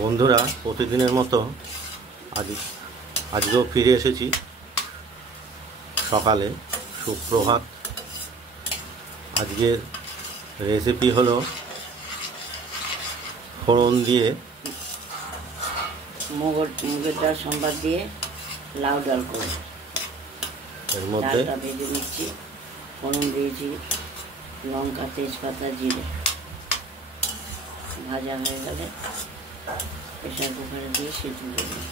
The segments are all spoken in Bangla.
বন্ধুরা, প্রতিদিনের মতো আজকেও ফিরে এসেছি সকালে। সুপ্রভাত। আজকের রেসিপি হলো ফোড়ন দিয়ে মুগের ডাল সম্বাদ দিয়ে লাউ ডাল করে এর মধ্যে ডালটা ভেজে নিচ্ছি। ফোড়ন দিয়েছি, লঙ্কা, তেজপাতা, জিরে। ভাজা হয়ে গেলে প্রেশার কুকারে দিয়ে সিদ্ধ করে দিই।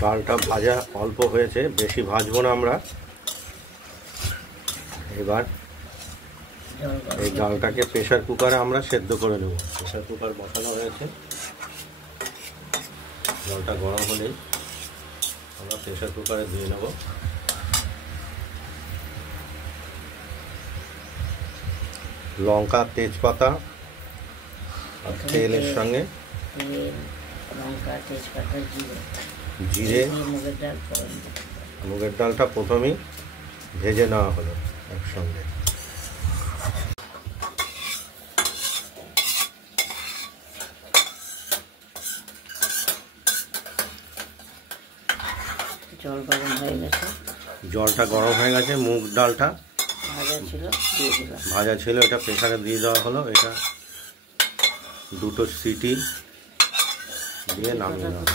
ডালটা ভাজা অল্প হয়েছে, বেশি ভাজবো না আমরা। এবার এই ডালটাকে প্রেশার কুকারে আমরা সেদ্ধ করে নেব। প্রেশার কুকার বসানো হয়েছে, জলটা গরম হলেই আমরা প্রেশার কুকারে দিয়ে নেব। লঙ্কা, তেজপাতা আর তেলের সঙ্গে লঙ্কা, তেজপাতা, জিরে। মুগের ডাল মুগের ডালটা প্রথমেই ভেজে নেওয়া হলো একসঙ্গে। জল গরম হয়ে গেছে, জলটা গরম হয়ে গেছে। মুগ ডালটা ভাজা ছিল, এটা প্রেসারে দিয়ে দেওয়া হলো। এটা দুটো সিটি দিয়ে নামিয়ে দেওয়া।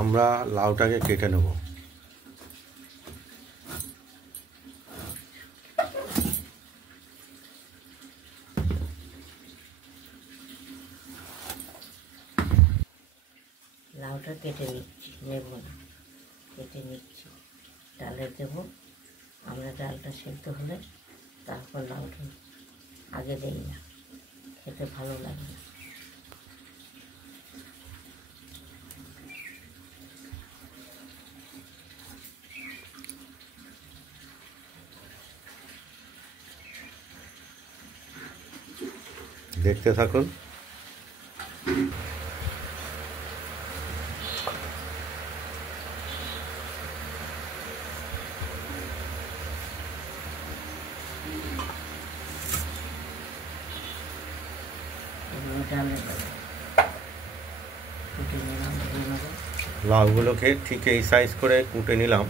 আমরা লাউটাকে কেটে নেব। লাউটা কেটে নিচ্ছি, নেব না, কেটে নিচ্ছি। ডালে দেব। আমরা ডালটা সেদ্ধ হলে তারপর লাউটা আগে দেই না, খেতে ভালো লাগে না। দেখতে থাকুন। লাউগুলোকে ঠিক এই সাইজ করে কুটে নিলাম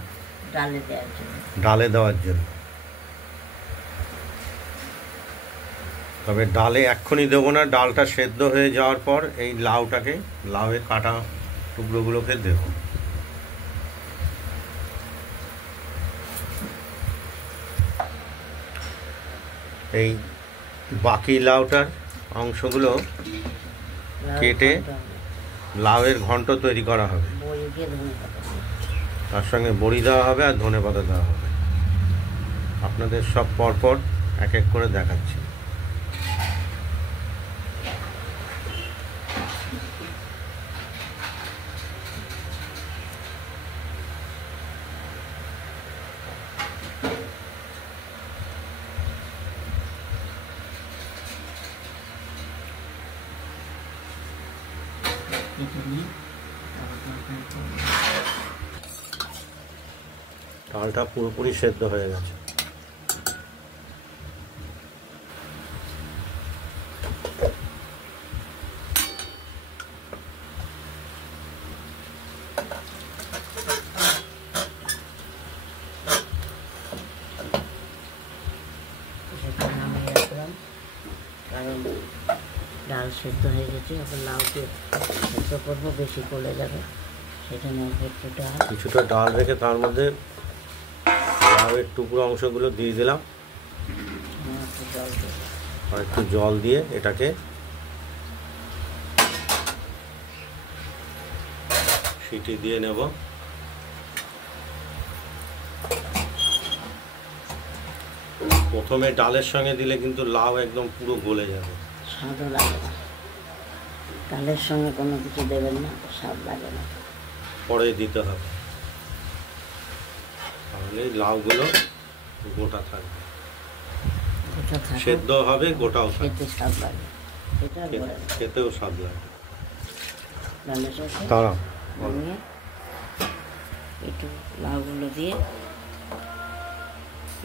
ডালে দেওয়ার জন্য। তবে ডালে এক্ষুনি দেবো না, ডালটা সেদ্ধ হয়ে যাওয়ার পর এই লাউয়ের কাটা টুকরোগুলোকে দেব। এই বাকি লাউটার অংশগুলো কেটে লাউয়ের ঘন্ট তৈরি করা হবে। তার সঙ্গে বড়ি দেওয়া হবে আর ধনেপাতা দেওয়া হবে। আপনাদের সব পরপর এক এক করে দেখাচ্ছি। ডালটা পুরোপুরি সেদ্ধ হয়ে গেছে। কারণ ডাল সেদ্ধ হয়ে গেছে, এখন লাউকে সেদ্ধ করবো, বেশি গলে যাবে। সেটা নিয়ে কিছুটা ডাল রেখে তার মধ্যে লাউয়ের টুকরো অংশগুলো দিয়ে দিলাম, আর একটু জল দিয়ে এটাকে সিটি দিয়ে নেব। প্রথমে ডালের সঙ্গে দিলে কিন্তু লাউ একদম পুরো গলে যাবে, স্বাদও লাগে না। ডালের সঙ্গে কোনো কিছু দেবেন না, স্বাদ লাগে না, পরে দিতে হবে, তাহলে লাউগুলো গোটা থাকবে, সেদ্ধ হবে, গোটাও খেতে স্বাদ লাগে, খেতেও স্বাদ লাগে। ডালের সাথে নিয়ে একটু লাউগুলো দিয়ে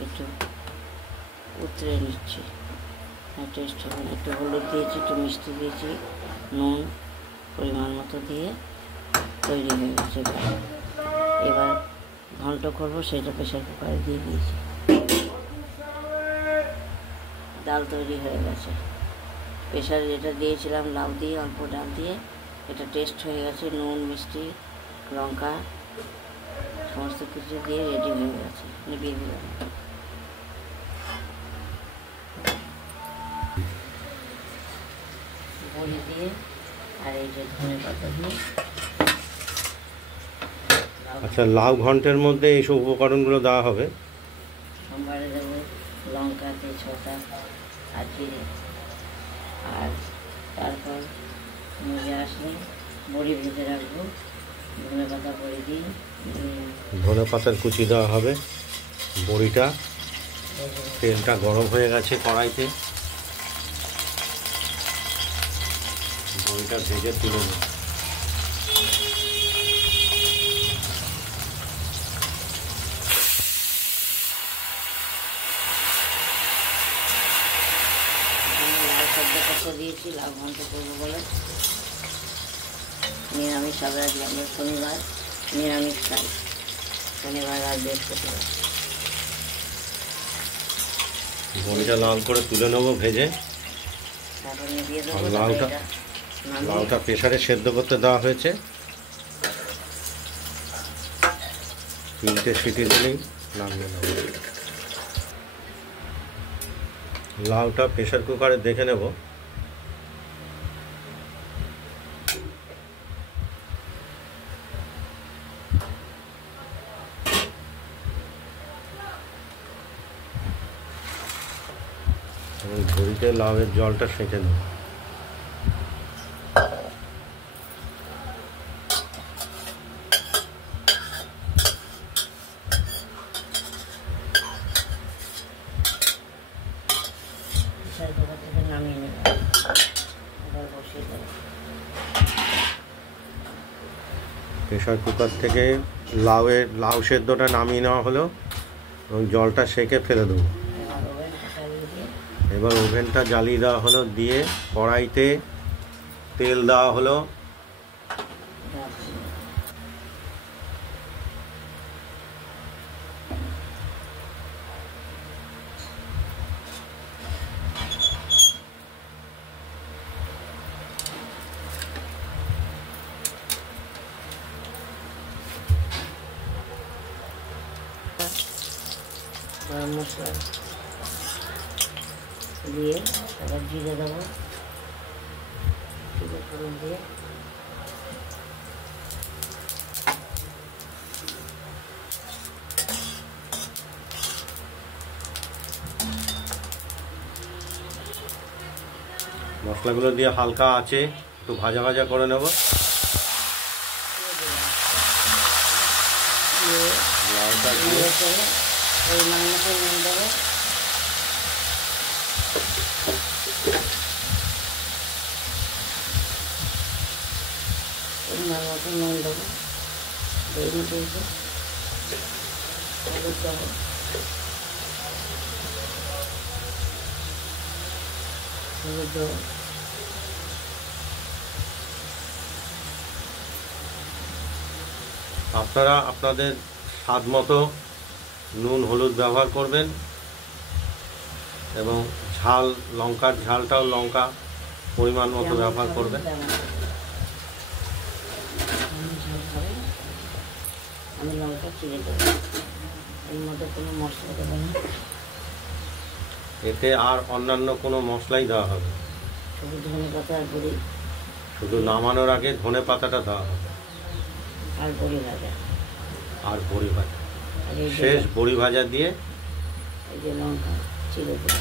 একটু উতরে নিচ্ছি, টেস্ট হবে। একটু হলুদ দিয়েছি, একটু মিষ্টি দিয়েছি, নুন পরিমাণ মতো দিয়ে তৈরি হয়ে গেছে। এবার ঘন্ট করবো, সেটা প্রেশার কুকারে দিয়ে দিয়েছি। ডাল তৈরি হয়ে গেছে। প্রেশারে যেটা দিয়েছিলাম লাউ দিয়ে, অল্প ডাল দিয়ে, এটা টেস্ট হয়ে গেছে। নুন, মিষ্টি, লঙ্কা সমস্ত কিছু দিয়ে রেডি হয়ে গেছে। নিভিয়ে দিলাম। বড়ি দিয়ে আর এই যে ধনে পাতা দিয়ে। আচ্ছা, লাউ ঘন্টের মধ্যে এইসব উপকরণগুলো দেওয়া হবে। সোমবারে দেবো লঙ্কা, তেজপাতা আর জিরে, আর তারপর মজে আসলে বড়ি ভেজে রাখবো, ধনে পাতা বড়ি দিয়ে। ধনে পাতার কুচি দেওয়া হবে। বড়িটা, তেলটা গরম হয়ে গেছে কড়াইতে, বড়িটা ভেজে তুলে নেব। লাউ সেদ্ধ করতে দিয়েছি, লাউ ঘন্ট করবো বলে। নিরামিষ হবে আজকে, আমরা শনিবার নিরামিষ খাই, শনিবার আর বৃহস্পতিবার। বড়িটা লাল করে তুলে নেবো ভেজে। তারপর দিয়ে দেবো। লাউটা প্রেসারে সেদ্ধ করতে দেওয়া হয়েছে, 3টে সিটি দিলেই নামিয়ে নেব। লাউটা প্রেসার কুকারে দেখে নেব। এবং ঝুড়িতে লাউয়ের জলটা সেঁকে নেব। নামিয়ে নেব, এবার বসিয়ে দেবো। প্রেসার কুকার থেকে লাউ সেদ্ধটা নামিয়ে নেওয়া হলো এবং জলটা সেঁকে ফেলে দেবো। এবার ওভেনটা জ্বালিয়ে দেওয়া হলো, দিয়ে কড়াইতে তেল দেওয়া হলো। গরম মশলা দিয়ে আবার জিরে দেবো, জিরে ফোড়ন দিয়ে মশলাগুলো দিয়ে হালকা আছে একটু ভাজা ভাজা করে নেব। লাউটা দিয়ে পরিমাণ মতো নুন দেবো, পরিমাণ মতো নুন দেবো, হলুদ দেবো, হলুদ দেবো, হলুদ দেবো, আপনারা আপনাদের স্বাদ মতো নুন হলুদ ব্যবহার করবেন এবং ঝাল, লঙ্কার ঝালটাও লঙ্কা পরিমাণ মতো ব্যবহার করবে। আমি লঙ্কা চিড়ে দেবো, এর মধ্যে কোনো মশলা দেবো না। এতে আর অন্যান্য কোনো মশলাই দেওয়া হবে, শুধু ধনে পাতা আর বড়ি, শুধু নামানোর আগে ধনে পাতাটা দেওয়া হবে আর বড়ি ভাজা, আর বড়ি ভাজা, আর এই শেষ বড়ি ভাজা দিয়ে এই যে লঙ্কা চিড়ে দেবো।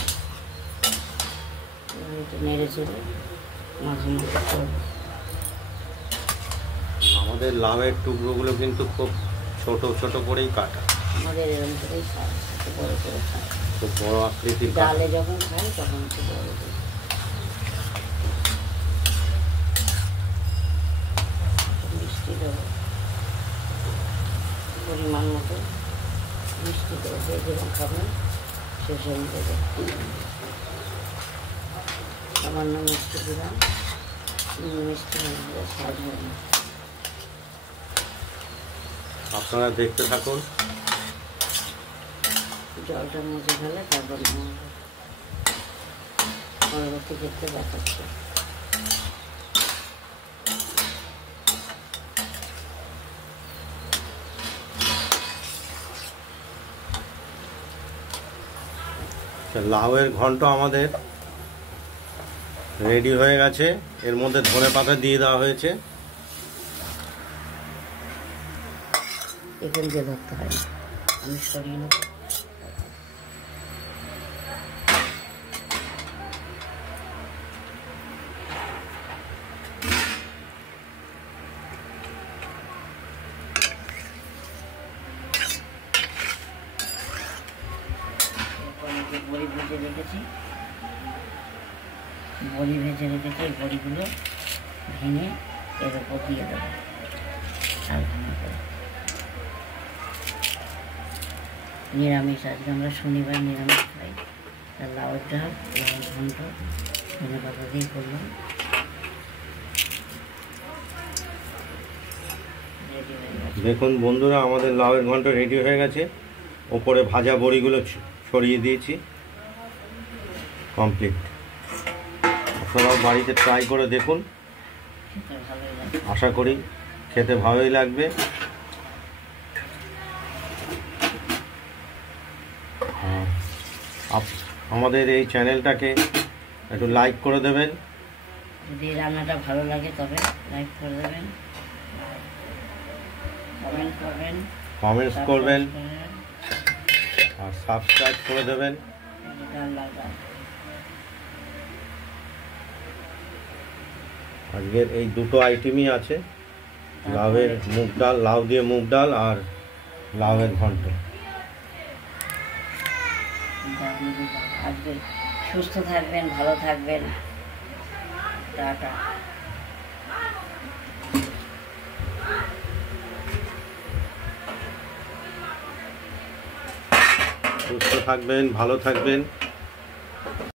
একটু নেড়ে চেড়ে মাঝে মাঝে করবো। আমাদের লাউয়ের টুকরোগুলো কিন্তু খুব ছোট ছোট করেই কাটা, আমাদের এরকম করেই খায়, একটু বড় করে খায়। খুব বড় আকৃতির কাটা। ডালে যখন খায় তখন একটু বড় করে। মিষ্টি দেবো পরিমাণ মতো, মিষ্টি দেবো, যে যেরকম খাবেন সে সেরকম দেবে। সামান্য মিষ্টি দিলাম, মিষ্টি হলে স্বাদ হবে না। আপনারা দেখতে থাকুন। জলটা মুছে ফেলে তারপর পরবর্তী ক্ষেত্রে দেখাচ্ছে। লাউয়ের ঘন্ট আমাদের রেডি হয়ে গেছে। এর মধ্যে ধনে পাতা দিয়ে দেওয়া হয়েছে। এখান দিয়ে ধরতে হয়, আমি সরিয়ে নেব। বড়ি ভেজে রেখেছি, এই বড়িগুলো ভেঙে এর উপর দিয়ে দেবো। আর নিরামিষ, আজকে আমরা শনিবার নিরামিষ খাই। আর লাউয়ের ডাল, লাউয়ের ঘন্ট ধনে পাতা দিয়ে করলাম। দেখুন বন্ধুরা, আমাদের লাউয়ের ঘন্ট রেডি হয়ে গেছে। ওপরে ভাজা বড়িগুলো ছড়িয়ে দিয়েছি, কমপ্লিট। আপনারাও বাড়িতে ট্রাই করে দেখুন, আশা করি খেতে ভালোই লাগবে। আমাদের এই চ্যানেলটাকে একটু লাইক করে দেবেন। যদি রান্নাটা ভালো লাগে তবে লাইক করে দেবেন, কমেন্টস করবেন আর সাবস্ক্রাইব করে দেবেন। আজকের এই দুটো আইটেমই আছে, লাউয়ের মুগ ডাল, লাউ দিয়ে মুগ ডাল আর লাউয়ের ঘন্ট। আজকে সুস্থ থাকবেন, ভালো থাকবেন, টাটা। সুস্থ থাকবেন, ভালো থাকবেন।